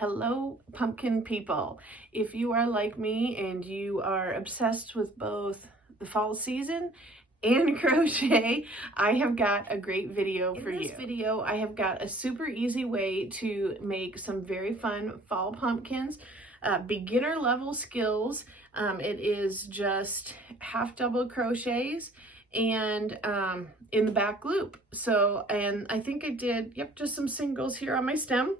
Hello, pumpkin people. If you are like me and you are obsessed with both the fall season and crochet, I have got a great video for you. In this video, I have got a super easy way to make some very fun fall pumpkins, beginner level skills. It is just half double crochets and in the back loop. So, and I think I did, yep, just some singles here on my stem.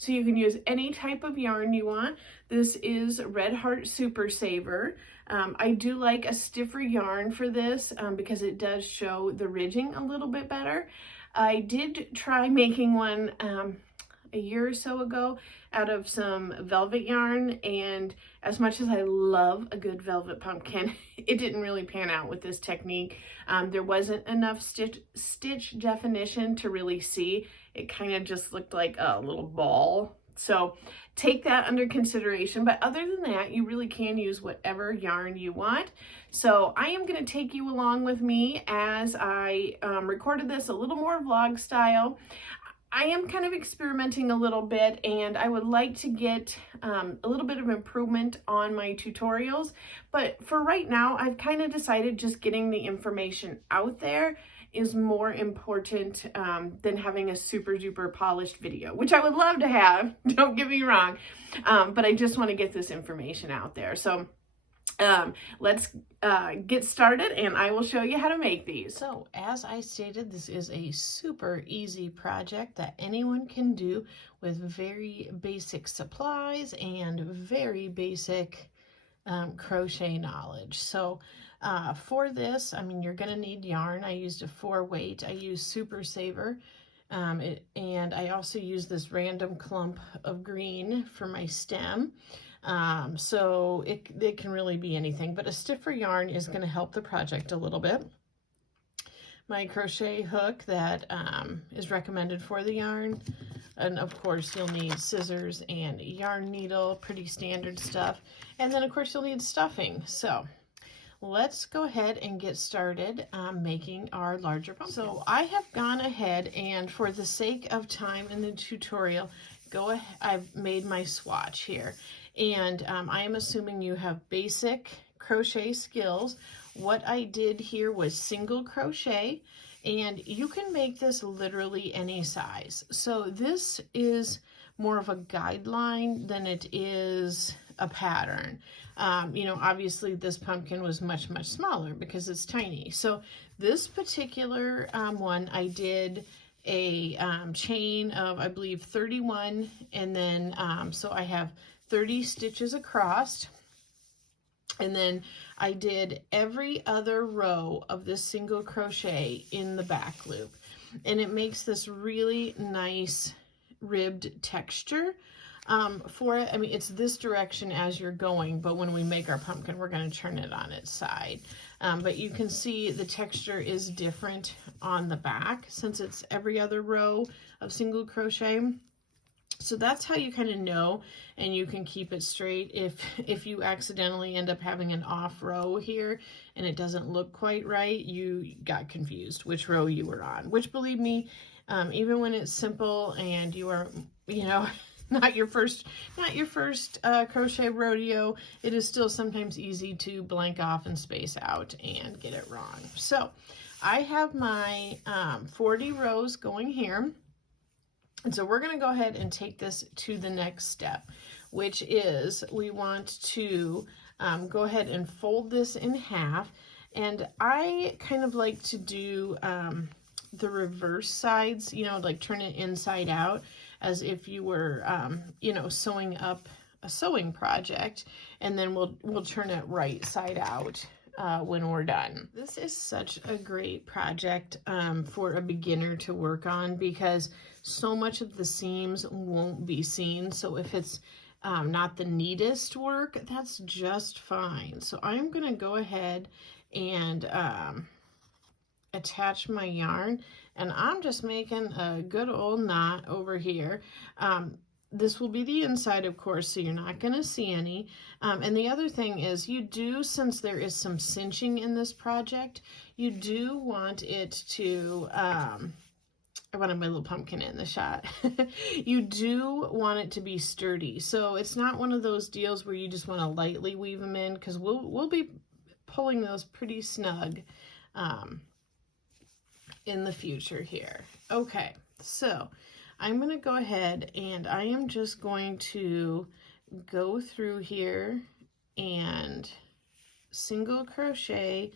So you can use any type of yarn you want. This is Red Heart Super Saver. I do like a stiffer yarn for this because it does show the ridging a little bit better. I did try making one a year or so ago out of some velvet yarn, and as much as I love a good velvet pumpkin, it didn't really pan out with this technique. There wasn't enough stitch definition to really see. It kind of just looked like a little ball. So take that under consideration. But other than that, you really can use whatever yarn you want. So I am going to take you along with me as I recorded this a little more vlog style. I am kind of experimenting a little bit, and I would like to get a little bit of improvement on my tutorials. But for right now, I've kind of decided just getting the information out there is more important than having a super duper polished video, which I would love to have, don't get me wrong, but I just want to get this information out there. So let's get started, and I will show you how to make these. So as I stated, this is a super easy project that anyone can do with very basic supplies and very basic crochet knowledge. So for this, I mean, you're going to need yarn. I used a 4-weight. I used Super Saver. And I also use this random clump of green for my stem. So it can really be anything, but a stiffer yarn is going to help the project a little bit. My crochet hook that is recommended for the yarn. And of course you'll need scissors and a yarn needle, pretty standard stuff. And then of course you'll need stuffing. So let's go ahead and get started making our larger pumpkin. So I have gone ahead, and for the sake of time in the tutorial, I've made my swatch here. And I am assuming you have basic crochet skills. What I did here was single crochet, and you can make this literally any size. So this is more of a guideline than it is a pattern. You know, obviously this pumpkin was much, much smaller because it's tiny. So this particular one, I did a chain of, I believe, 31, and then so I have 30 stitches across, and then I did every other row of this single crochet in the back loop, and it makes this really nice ribbed texture for it. I mean, it's this direction as you're going, but when we make our pumpkin, we're going to turn it on its side. But you can see the texture is different on the back since it's every other row of single crochet. So that's how you kind of know, and you can keep it straight. If you accidentally end up having an off row here and it doesn't look quite right, you got confused which row you were on, which, believe me, even when it's simple and you are, you know, not your first crochet rodeo, it is still sometimes easy to blank off and space out and get it wrong. So I have my 40 rows going here. And so we're going to go ahead and take this to the next step, which is we want to go ahead and fold this in half. And I kind of like to do the reverse sides, you know, like turn it inside out as if you were, you know, sewing up a sewing project, and then we'll turn it right side out when we're done. This is such a great project for a beginner to work on because so much of the seams won't be seen. So if it's not the neatest work, that's just fine. So I'm going to go ahead and attach my yarn, and I'm just making a good old knot over here. This will be the inside, of course, so you're not going to see any. And the other thing is you do, since there is some cinching in this project, you do want it to I wanted my little pumpkin in the shot. You do want it to be sturdy. So it's not one of those deals where you just want to lightly weave them in, because we'll be pulling those pretty snug in the future here. Okay, so I'm going to go ahead and I am just going to go through here and single crochet.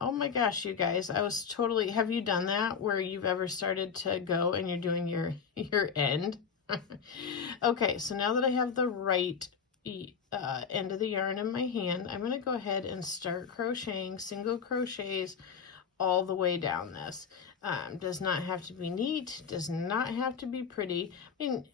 Oh my gosh, you guys, I was totally, have you done that where you've ever started to go and you're doing your end? Okay, so now that I have the right end of the yarn in my hand, I'm going to go ahead and start crocheting single crochets all the way down this. Does not have to be neat, does not have to be pretty. I mean,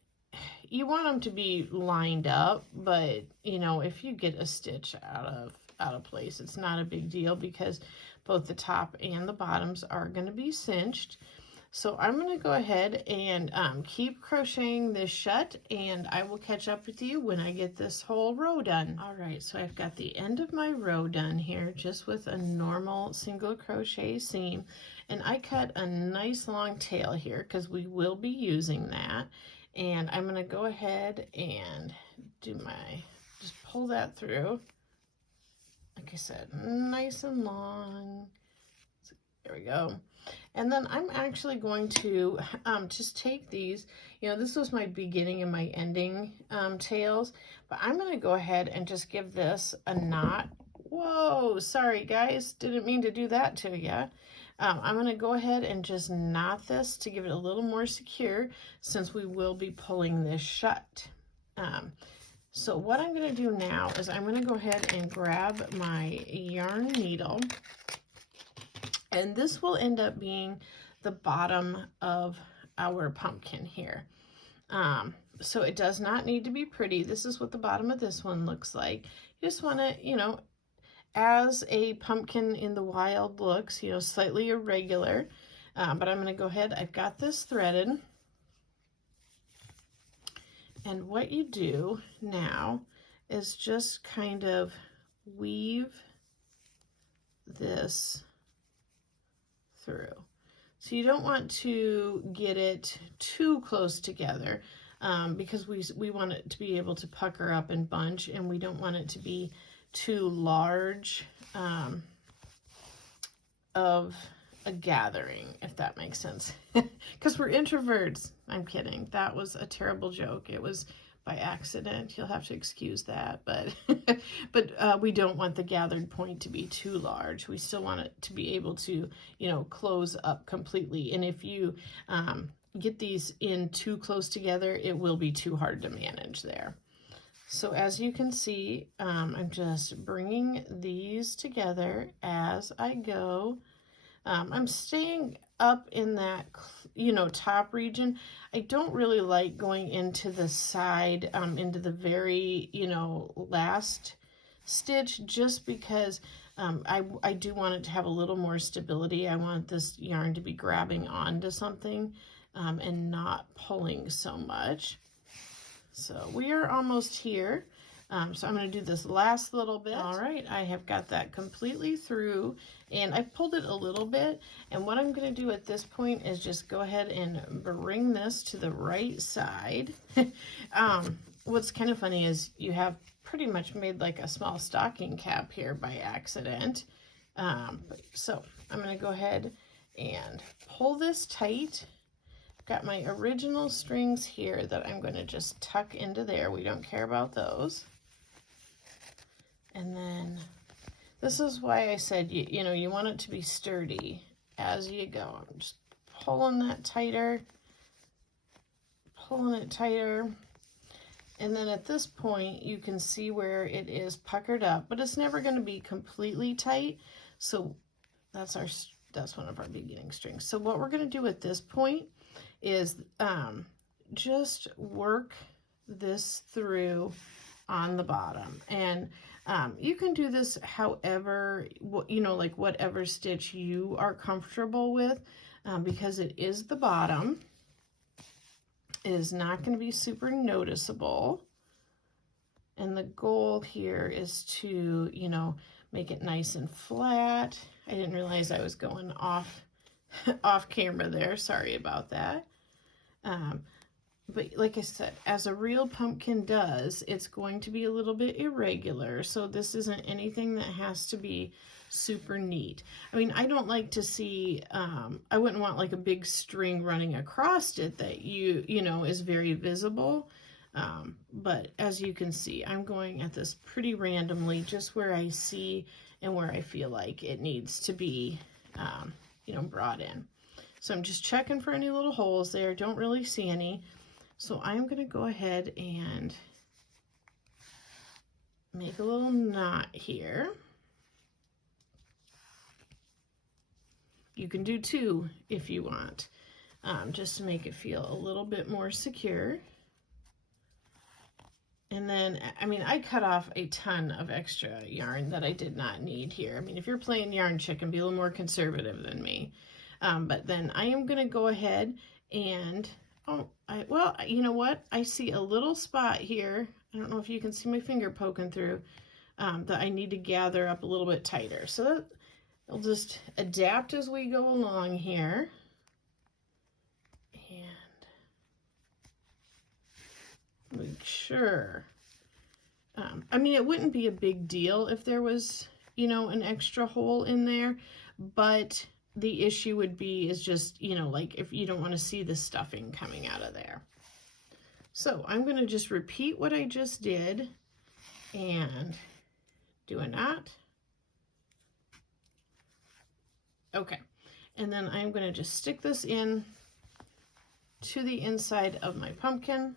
you want them to be lined up, but you know, if you get a stitch out of place, it's not a big deal, because both the top and the bottoms are going to be cinched. So I'm going to go ahead and keep crocheting this shut, and I will catch up with you when I get this whole row done. All right, so I've got the end of my row done here, just with a normal single crochet seam, and I cut a nice long tail here because we will be using that. And I'm going to go ahead and just pull that through. Like I said, nice and long. So there we go. And then I'm actually going to just take these, you know, this was my beginning and my ending tails, but I'm going to go ahead and just give this a knot. Whoa, sorry guys, didn't mean to do that to you. I'm going to go ahead and just knot this to give it a little more secure, since we will be pulling this shut. So what I'm going to do now is I'm going to go ahead and grab my yarn needle, and this will end up being the bottom of our pumpkin here. So it does not need to be pretty. This is what the bottom of this one looks like. You just want to, you know, as a pumpkin in the wild looks, you know, slightly irregular, but I'm going to go ahead, I've got this threaded, and what you do now is just kind of weave this through. So you don't want to get it too close together, because we want it to be able to pucker up and bunch, and we don't want it to be too large of a gathering, if that makes sense. Because we're introverts. I'm kidding. That was a terrible joke. It was by accident. You'll have to excuse that. But but we don't want the gathered point to be too large. We still want it to be able to, you know, close up completely. And if you get these in too close together, it will be too hard to manage there. So as you can see, I'm just bringing these together as I go. I'm staying up in that, you know, top region. I don't really like going into the side, into the very, you know, last stitch, just because I do want it to have a little more stability. I want this yarn to be grabbing onto something and not pulling so much. So we are almost here. So I'm going to do this last little bit. All right, I have got that completely through, and I pulled it a little bit. And what I'm going to do at this point is just go ahead and bring this to the right side. What's kind of funny is you have pretty much made like a small stocking cap here by accident. So I'm going to go ahead and pull this tight. Got my original strings here that I'm going to just tuck into there. We don't care about those. And then this is why I said, you know, you want it to be sturdy as you go. I'm just pulling that tighter, pulling it tighter. And then at this point, you can see where it is puckered up, but it's never going to be completely tight. So that's one of our beginning strings. So what we're going to do at this point is just work this through on the bottom. And you can do this however, you know, like whatever stitch you are comfortable with, because it is the bottom. It is not going to be super noticeable. And the goal here is to, you know, make it nice and flat. I didn't realize I was going off off camera there. Sorry about that. But like I said, as a real pumpkin does, it's going to be a little bit irregular. So this isn't anything that has to be super neat. I mean, I don't like to see, I wouldn't want like a big string running across it that you know, is very visible. But as you can see, I'm going at this pretty randomly, just where I see and where I feel like it needs to be, you know, brought in. So I'm just checking for any little holes there. Don't really see any. So I'm going to go ahead and make a little knot here. You can do 2 if you want, just to make it feel a little bit more secure. And then, I mean, I cut off a ton of extra yarn that I did not need here. I mean, if you're playing yarn chicken, be a little more conservative than me. But then I am going to go ahead and, well, you know what? I see a little spot here. I don't know if you can see my finger poking through, that I need to gather up a little bit tighter. So that, I'll just adapt as we go along here. And make sure. I mean, it wouldn't be a big deal if there was, you know, an extra hole in there, but the issue would be is just, you know, like if you don't want to see the stuffing coming out of there. So I'm going to just repeat what I just did and do a knot. Okay, and then I'm going to just stick this in to the inside of my pumpkin.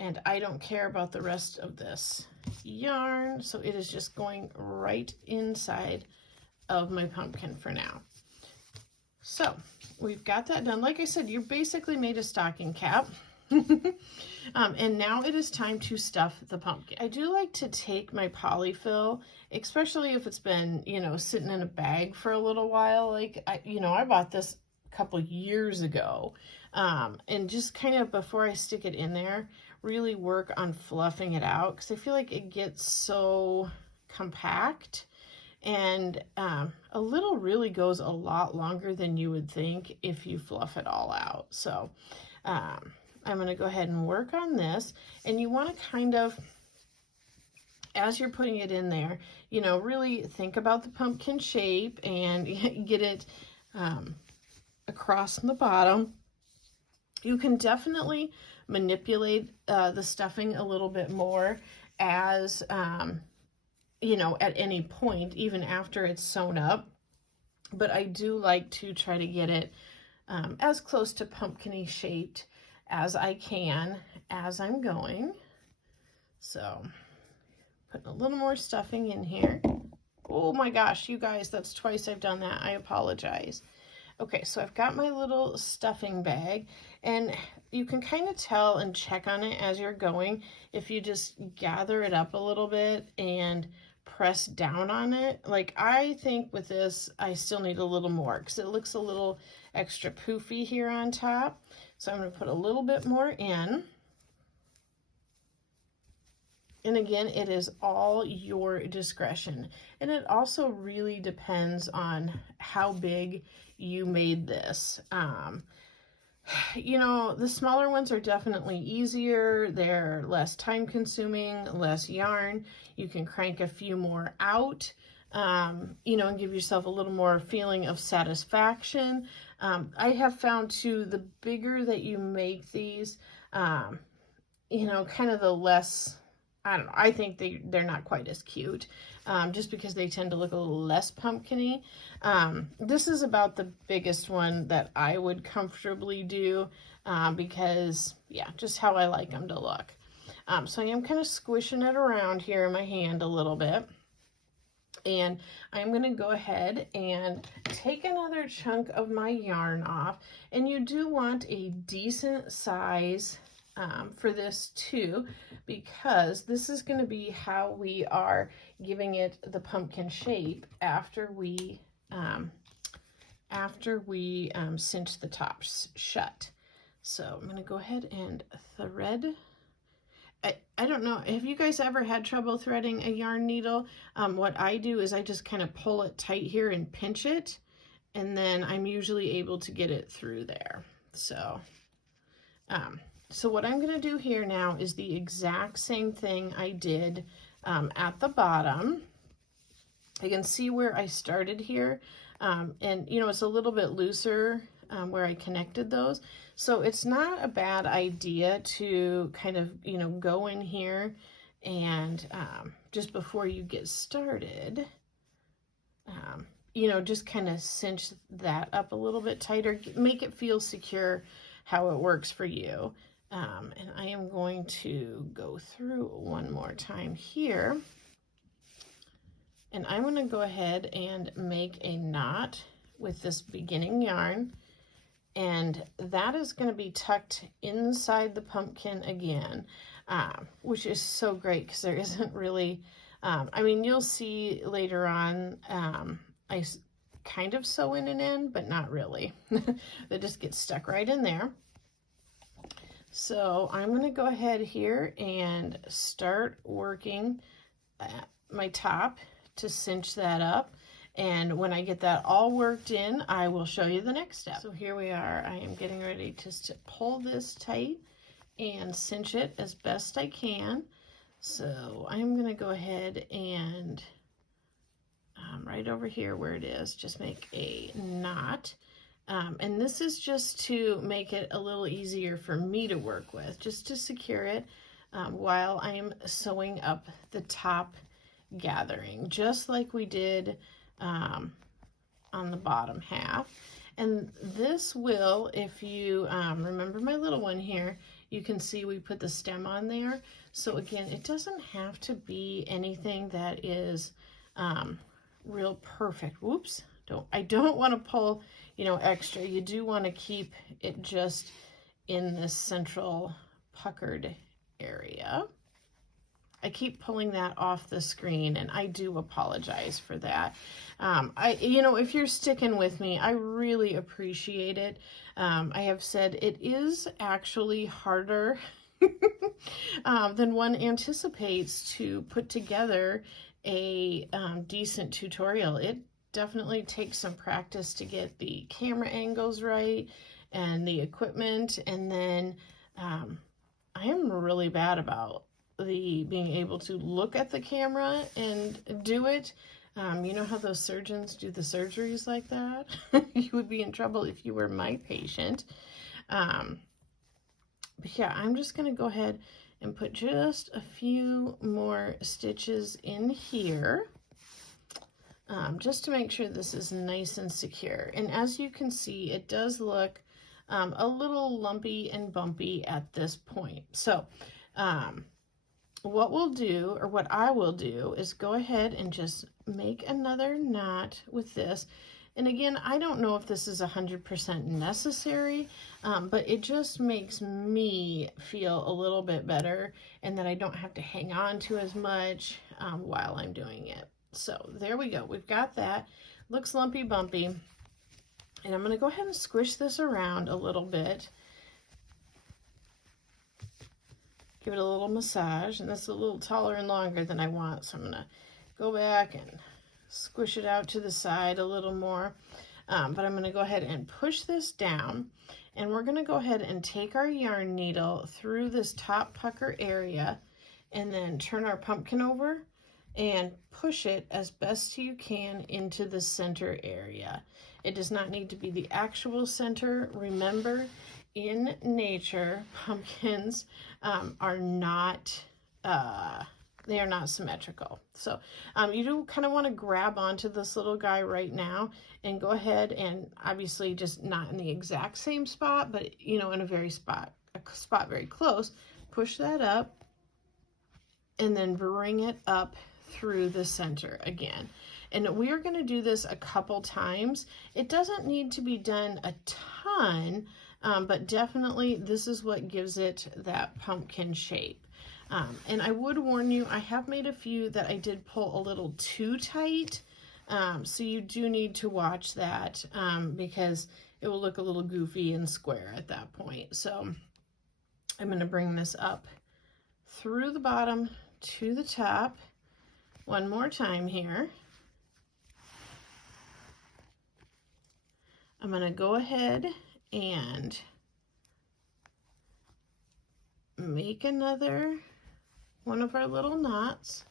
And I don't care about the rest of this yarn, so it is just going right inside of my pumpkin for now. So we've got that done. Like I said, you basically made a stocking cap. And now it is time to stuff the pumpkin. I do like to take my polyfill, especially if it's been, you know, sitting in a bag for a little while. Like, I bought this a couple years ago, and just kind of before I stick it in there, really work on fluffing it out, because I feel like it gets so compact, and a little really goes a lot longer than you would think if you fluff it all out. So I'm going to go ahead and work on this, and you want to kind of, as you're putting it in there, you know, really think about the pumpkin shape and get it across the bottom. You can definitely manipulate the stuffing a little bit more as, you know, at any point, even after it's sewn up. But I do like to try to get it as close to pumpkin-y shaped as I can as I'm going. So putting a little more stuffing in here. Oh my gosh, you guys, that's twice I've done that. I apologize. Okay, so I've got my little stuffing bag, and you can kind of tell and check on it as you're going if you just gather it up a little bit and press down on it. Like, I think with this, I still need a little more because it looks a little extra poofy here on top. So I'm going to put a little bit more in. And again, it is all your discretion. And it also really depends on how big you made this. You know, the smaller ones are definitely easier. They're less time consuming, less yarn. You can crank a few more out, you know, and give yourself a little more feeling of satisfaction. I have found too, the bigger that you make these, you know, kind of the less, I don't know, I think they're not quite as cute, just because they tend to look a little less pumpkin-y. This is about the biggest one that I would comfortably do, because, yeah, just how I like them to look. So I am kind of squishing it around here in my hand a little bit. And I'm going to go ahead and take another chunk of my yarn off. And you do want a decent size for this too, because this is going to be how we are giving it the pumpkin shape after we cinch the tops shut. So I'm going to go ahead and thread. I don't know, have you guys ever had trouble threading a yarn needle? What I do is I just kind of pull it tight here and pinch it, and then I'm usually able to get it through there. So, so what I'm gonna do here now is the exact same thing I did at the bottom. You can see where I started here, and you know, it's a little bit looser where I connected those. So it's not a bad idea to kind of, you know, go in here and just before you get started, you know, just kind of cinch that up a little bit tighter, make it feel secure how it works for you. And I am going to go through one more time here. And I'm going to go ahead and make a knot with this beginning yarn. And that is going to be tucked inside the pumpkin again, which is so great because there isn't really, I mean, you'll see later on, I kind of sew in an end, but not really. They just get stuck right in there. So I'm going to go ahead here and start working at my top to cinch that up. And when I get that all worked in, I will show you the next step. So here we are. I am getting ready to pull this tight and cinch it as best I can. So I'm going to go ahead and right over here where it is, just make a knot. And this is just to make it a little easier for me to work with, just to secure it while I'm sewing up the top gathering, just like we did on the bottom half. And this will, if you remember my little one here, you can see we put the stem on there. So again, it doesn't have to be anything that is real perfect. Whoops, I don't want to pull, you know, extra. You do want to keep it just in this central puckered area. I keep pulling that off the screen, and I do apologize for that. You know, if you're sticking with me, I really appreciate it. I have said it is actually harder than one anticipates to put together a decent tutorial. It definitely takes some practice to get the camera angles right and the equipment, and then I am really bad about being able to look at the camera and do it. You know how those surgeons do the surgeries like that? You would be in trouble if you were my patient. But yeah, I'm just going to go ahead and put just a few more stitches in here, just to make sure this is nice and secure. And as you can see, it does look a little lumpy and bumpy at this point. So what we'll do, or what I will do, is go ahead and just make another knot with this. And again, I don't know if this is 100% necessary, but it just makes me feel a little bit better, and that I don't have to hang on to as much while I'm doing it. So there we go. We've got that. Looks lumpy bumpy. And I'm going to go ahead and squish this around a little bit. Give it a little massage, and this is a little taller and longer than I want, so I'm going to go back and squish it out to the side a little more. But I'm going to go ahead and push this down, and we're going to go ahead and take our yarn needle through this top pucker area, and then turn our pumpkin over and push it as best you can into the center area. It does not need to be the actual center. Remember, in nature, pumpkins are not they are not symmetrical. So you do kind of want to grab onto this little guy right now and go ahead and, obviously just not in the exact same spot, but you know, in a spot very close, push that up and then bring it up through the center again. And we are going to do this a couple times. It doesn't need to be done a ton, but definitely this is what gives it that pumpkin shape. And I would warn you, I have made a few that I did pull a little too tight, so you do need to watch that, because it will look a little goofy and square at that point. So I'm going to bring this up through the bottom to the top one more time here. I'm going to go ahead and make another one of our little knots.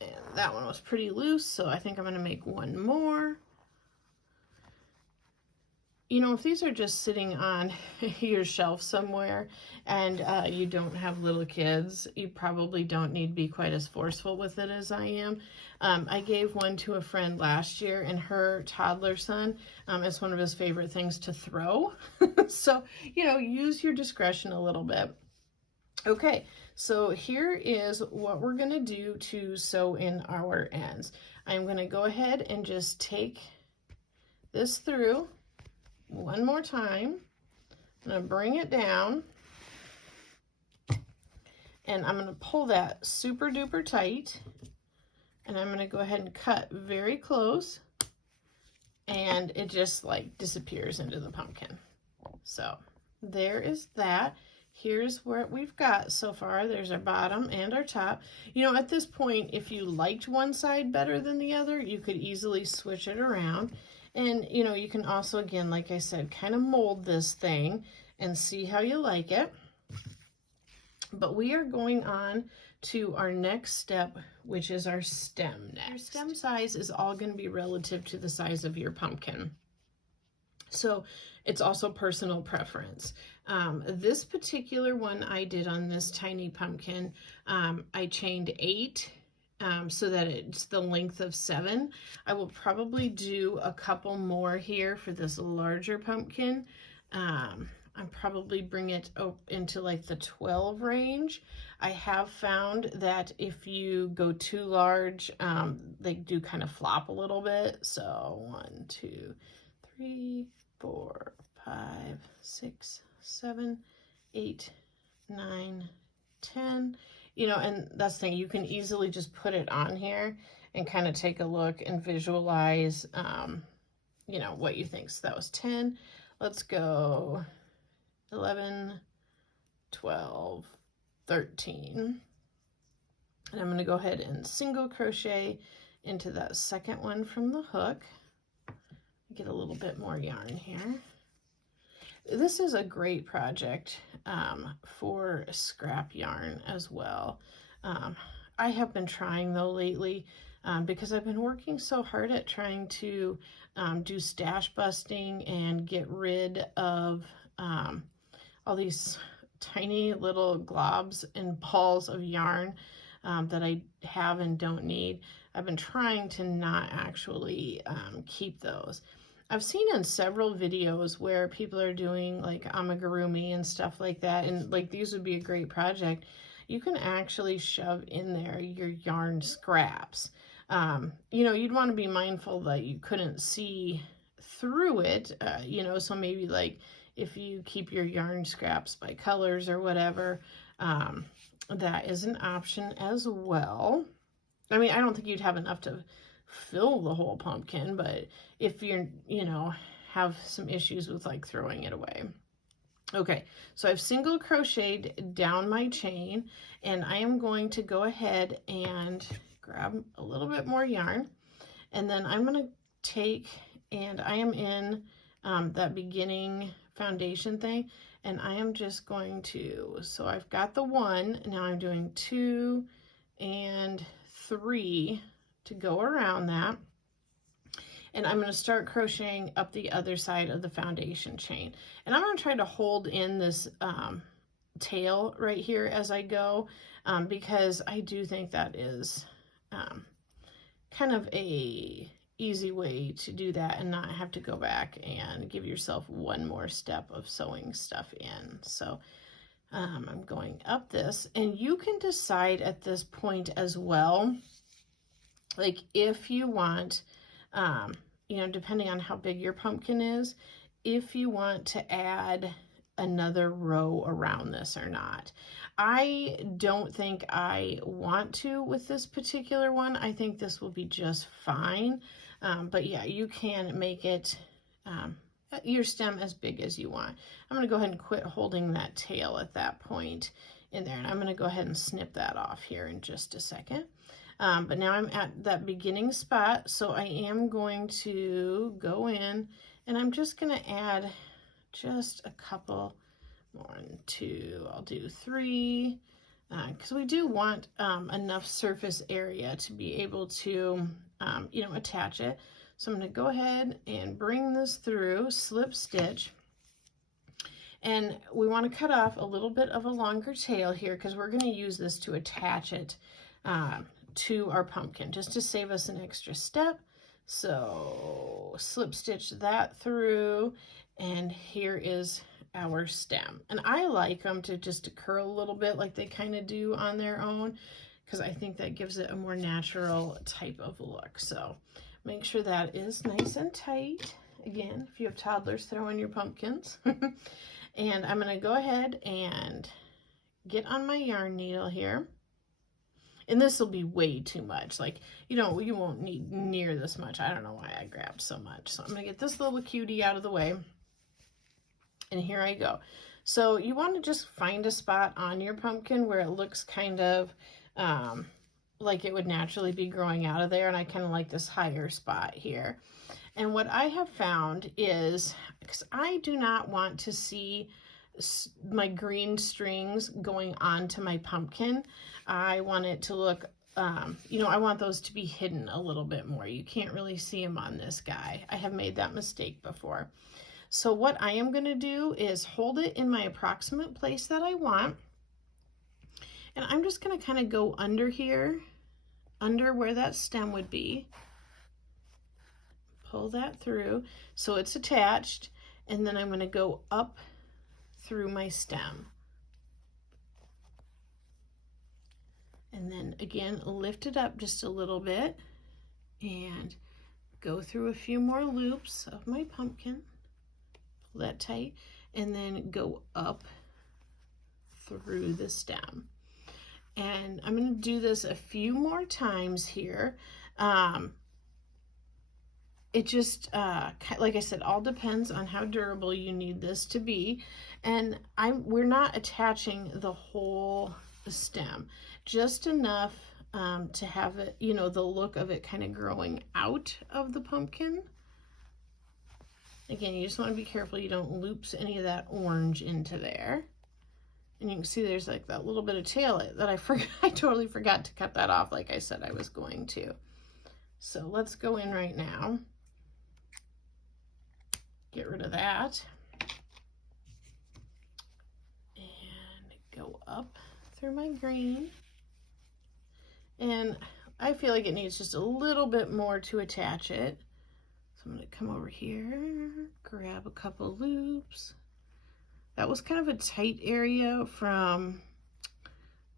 And that one was pretty loose, so I think I'm going to make one more. You know, if these are just sitting on your shelf somewhere and you don't have little kids, you probably don't need to be quite as forceful with it as I am. I gave one to a friend last year, and her toddler son, it's one of his favorite things to throw. So, you know, use your discretion a little bit. Okay, so here is what we're going to do to sew in our ends. I'm going to go ahead and just take this through one more time. I'm going to bring it down, and I'm going to pull that super duper tight, and I'm going to go ahead and cut very close, and it just like disappears into the pumpkin. So there is that. Here's what we've got so far. There's our bottom and our top. You know, at this point, if you liked one side better than the other, you could easily switch it around. And, you know, you can also, again, like I said, kind of mold this thing and see how you like it. But we are going on to our next step, which is our stem next. Your stem size is all going to be relative to the size of your pumpkin. So it's also personal preference. This particular one I did on this tiny pumpkin, I chained 8 so that it's the length of 7. I will probably do a couple more here for this larger pumpkin. I'll probably bring it up into like the 12 range. I have found that if you go too large, they do kind of flop a little bit. So 1, 2, 3, 4, 5, 6, 7, 8, 9, 10. You know, and that's the thing, you can easily just put it on here and kind of take a look and visualize, you know, what you think. So that was 10. Let's go 11, 12, 13. And I'm going to go ahead and single crochet into that second one from the hook. Get a little bit more yarn here. This is a great project for scrap yarn as well. I have been trying though lately because I've been working so hard at trying to do stash busting and get rid of all these tiny little globs and balls of yarn that I have and don't need. I've been trying to not actually keep those. I've seen in several videos where people are doing like amigurumi and stuff like that, and like these would be a great project. You can actually shove in there your yarn scraps. You know, you'd want to be mindful that you couldn't see through it, you know, so maybe like if you keep your yarn scraps by colors or whatever, that is an option as well. I mean, I don't think you'd have enough to fill the whole pumpkin, but if you're, you know, have some issues with like throwing it away. Okay, so I've single crocheted down my chain, and I am going to go ahead and grab a little bit more yarn, and then I'm going to take, and I am in that beginning foundation thing, and I am just going to, so I've got the 1, now I'm doing 2 and 3 to go around that, and I'm going to start crocheting up the other side of the foundation chain. And I'm going to try to hold in this tail right here as I go, because I do think that is kind of a easy way to do that and not have to go back and give yourself one more step of sewing stuff in. So I'm going up this, and you can decide at this point as well, like if you want, you know, depending on how big your pumpkin is, if you want to add another row around this or not. I don't think I want to with this particular one. I think this will be just fine. But yeah, you can make it your stem as big as you want. I'm going to go ahead and quit holding that tail at that point in there, and I'm going to go ahead and snip that off here in just a second. But now I'm at that beginning spot, so I am going to go in and I'm just going to add just a couple more. 1, 2, I'll do 3, because we do want enough surface area to be able to, you know, attach it. So I'm going to go ahead and bring this through, slip stitch. And we want to cut off a little bit of a longer tail here because we're going to use this to attach it to our pumpkin, just to save us an extra step. So slip stitch that through, and here is our stem. And I like them to just curl a little bit like they kind of do on their own, because I think that gives it a more natural type of look. So make sure that is nice and tight. Again, if you have toddlers, throw in your pumpkins. And I'm going to go ahead and get on my yarn needle here. And this will be way too much. Like, you won't need near this much. I don't know why I grabbed so much. So I'm going to get this little cutie out of the way. And here I go. So you want to just find a spot on your pumpkin where it looks kind of like it would naturally be growing out of there. And I kind of like this higher spot here. And what I have found is, because I do not want to see my green strings going onto my pumpkin, I want it to look, you know, I want those to be hidden a little bit more. You can't really see them on this guy. I have made that mistake before. So what I am going to do is hold it in my approximate place that I want. And I'm just going to kind of go under here, under where that stem would be. Pull that through so it's attached, and then I'm going to go up through my stem. And then again, lift it up just a little bit and go through a few more loops of my pumpkin. Pull that tight, and then go up through the stem. And I'm going to do this a few more times here. It just, like I said, all depends on how durable you need this to be. And we're not attaching the whole stem, just enough to have it, you know, the look of it kind of growing out of the pumpkin. Again, you just want to be careful you don't loop any of that orange into there. And you can see there's like that little bit of tail that I totally forgot to cut that off like I said I was going to. So let's go in right now. Get rid of that. And go up through my green. And I feel like it needs just a little bit more to attach it. So I'm going to come over here, grab a couple loops. That was kind of a tight area from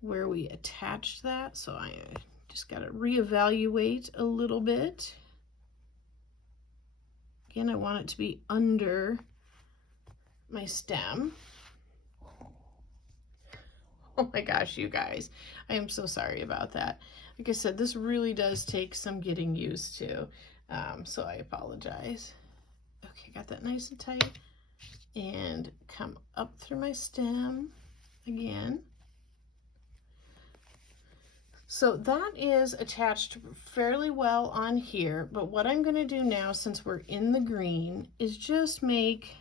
where we attached that, so I just got to reevaluate a little bit. Again, I want it to be under my stem. Oh my gosh, you guys, I am so sorry about that. Like I said, this really does take some getting used to, so I apologize. Okay, got that nice and tight. And come up through my stem again. So that is attached fairly well on here, but what I'm going to do now, since we're in the green, is just make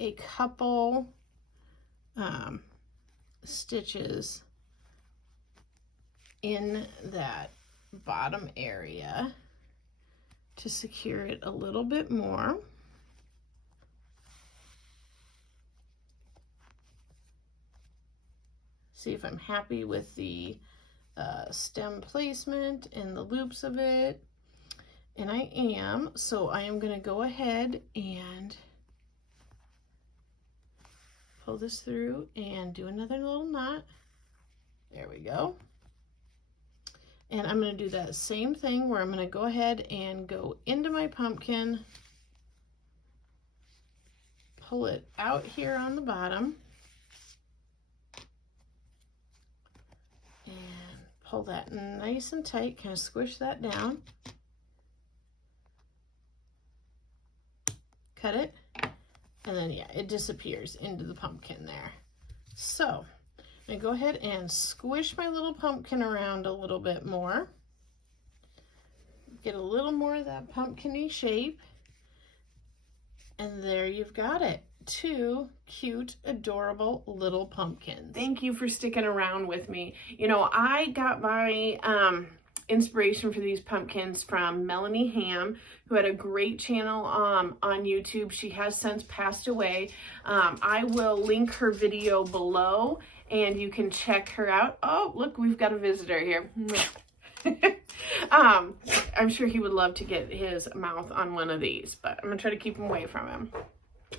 a couple stitches in that bottom area to secure it a little bit more. See if I'm happy with the stem placement and the loops of it. And I am, so I am going to go ahead and pull this through and do another little knot. There we go. And I'm going to do that same thing where I'm going to go ahead and go into my pumpkin, pull it out here on the bottom, and pull that nice and tight, kind of squish that down, cut it, and then yeah, it disappears into the pumpkin there. So I'm going to go ahead and squish my little pumpkin around a little bit more. Get a little more of that pumpkin-y shape. And there you've got it. 2 cute, adorable little pumpkins. Thank you for sticking around with me. You know, I got my inspiration for these pumpkins from Melanie Ham, who had a great channel on YouTube. She has since passed away. I will link her video below and you can check her out. Oh, look, we've got a visitor here. I'm sure he would love to get his mouth on one of these, but I'm gonna try to keep him away from him.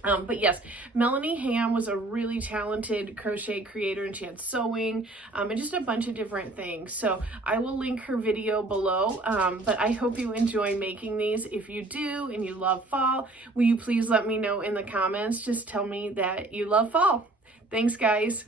But yes, Melanie Ham was a really talented crochet creator, and she had sewing and just a bunch of different things. So I will link her video below, but I hope you enjoy making these. If you do and you love fall, will you please let me know in the comments? Just tell me that you love fall. Thanks, guys.